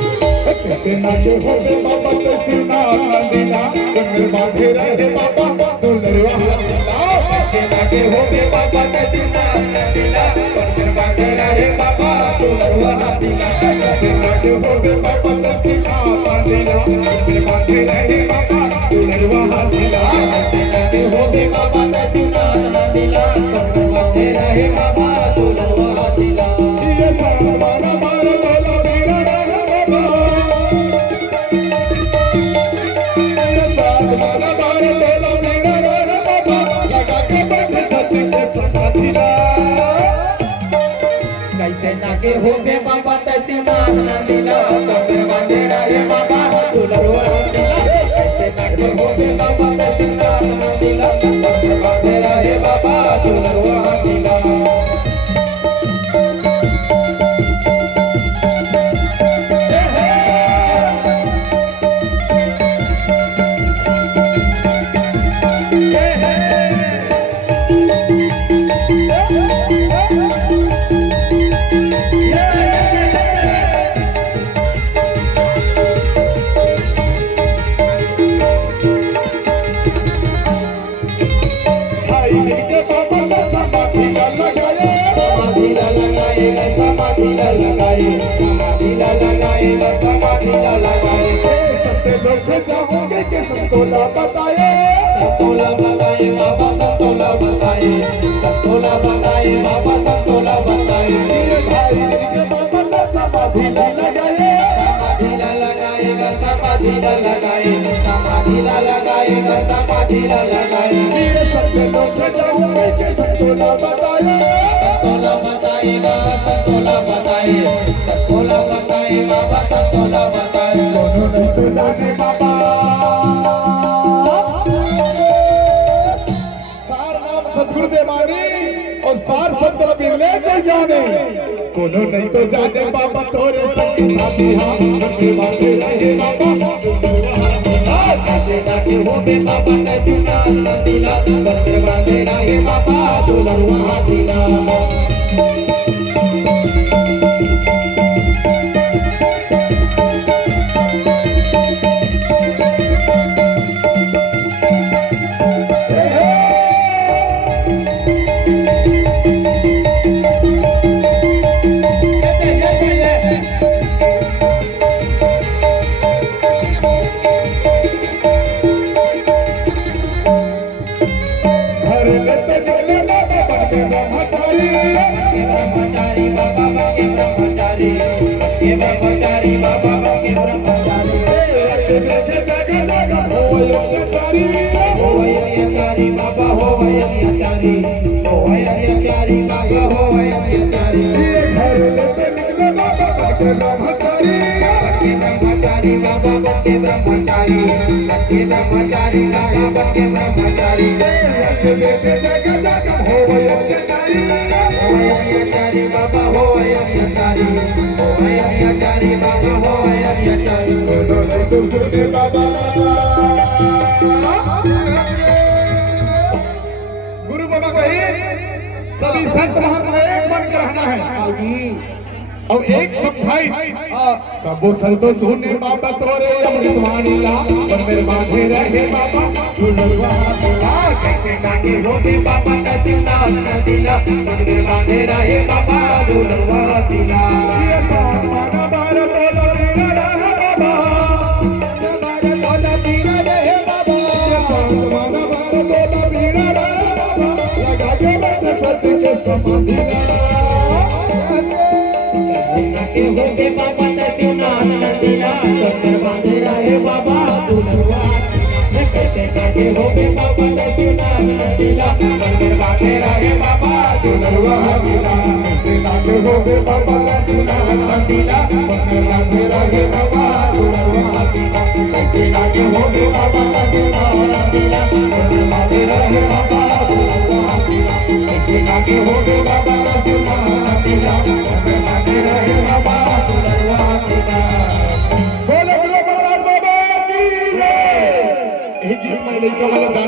नाचे होगे बाबा कैसे नाचना कमर बांधे रहे बाबा दुलरवा नाचे होगे बाबा कैसे नाचना कमर बांधे रहे बाबा दुलरवा नाचे होगे बाबा कैसे नाचना कमर बांधे रहे बाबा दुलरवा नाचे होगे बाबा कैसे नाचना कमर बांधे रहे बाबा दुलरवा ये सारा मारा कैसे नागे होगे बाबा तैसी नाचना दिला कमर बांधे रहे बाबा दुलरवा दिला कैसे नागे होगे बाबा तैसी नाचना दिला कमर बांधे रहे बाबा दुलरवा दिला चाहोगे कि संतोला बताए बाबा संतोला बताए संतोला बताए बाबा संतोला बताए भाई के बाबा समाधि लगाएगा समाधि लगाएगा समाधि लगाएगा समाधि लगाएगा सबके लोग चाहोगे कि संतोला बताए संतोला बताएगा संतोला बताए संतोला बताए बाबा संतोला बताए दोनों नहीं तो जाने बाबा सार नाम सतगुरुदेवानी और सार सतगुरु बिरले के जाने कोनो नहीं तो जाने बाबा तोरे संगी साथी हम के बातें रहे बाबा कैसे नाचे होगे बाबा कैसे नाचना दिला कमर बांधे रहे बाबा दुलरवा दिला ब्रह्मचारी बाबा के ब्रह्मचारी बाबा के ब्रह्मचारी हो यज्ञचारी बाबा हो यज्ञचारी बाबा हो यज्ञचारी घर लेते निकले बाबा के ब्रह्मचारी बाबा के ब्रह्मचारी बाबा के ब्रह्मचारी हो यज्ञचारी बाबा हो यज्ञचारी बाबा हो यज्ञचारी गुरु बाबा कही सभी संत महात्मा एक बन के रहना है और एक समझाई सबो संतो सुने बाबा तोरे अमृत वाणी ला पर मेरे बांधे रहे बाबा दुलरवा दिला कैसे नाचे होगे बाबा कैसे नाचना दिला कमर बांधे रहे बाबा दुलरवा दिला ये माना बार बोलो रीना रहे बाबा माना बार बोलो रीना रहे बाबा लगा के बैठे सत्य के समाधि होगे बाबा कैसे नाचना दिला कमर बांधे रहे बाबा दुलरवा कैसे नाचे होगे बाबा कैसे नाचना दिला कमर बांधे रहे बाबा दुलरवा दिला कैसे नाचे होगे बाबा कैसे नाचना दिला कमर बांधे रहे बाबा दुलरवा दिला कैसे नाचे होगे बाबा कैसे नाचना दिला कमर बांधे रहे बाबा दुलरवा दिला कैसे नाचे होगे बाबा